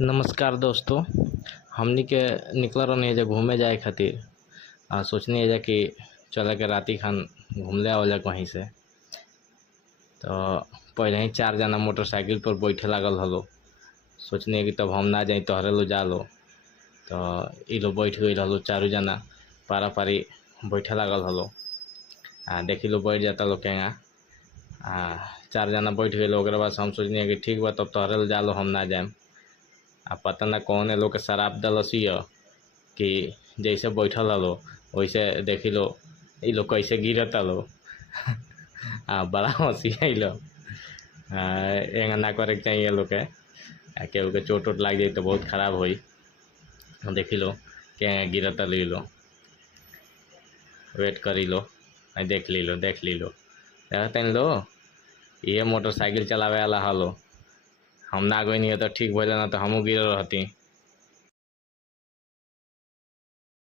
नमस्कार दोस्तों। हमनी के निकल रहनी है घूमे जाए खातिर। सोचनी है कि चल के राती खान घूमले आवल कहीं से। तो पहले ही 4 जना मोटरसाइकिल पर बैठे लागल हलो। सोचनी है कि तब हम ना जाई तोहरे लो जा लो। तो ई लो बैठ गई हलो, चारों जना पारा पारी बैठे लागल हलो। देखी लो बैठ जाता लो केगा। 4 जना बैठ गए। ओकरे बाद हम सोचनी है कि ठीक बा तब तोहरे लो जा लो, हम ना जाएम। पता ना कौन लोग के शराब दलसिया कि जैसे बैठल हलो वैसे देखी लो ये लोग कैसे गिरता लो। बड़ा हंसी आइलो। एंगा ना करे के चाहिए लोग के। केहू के चोट वोट लग जाई तो बहुत खराब होई। देखी लो के गिरता लो, वेट करी लो। देख ली लो देखते लो ये मोटरसाइकिल चलावे वाला हलो। हम ना गई नहीं तो ठीक भले ना तो हमू गिर रहती।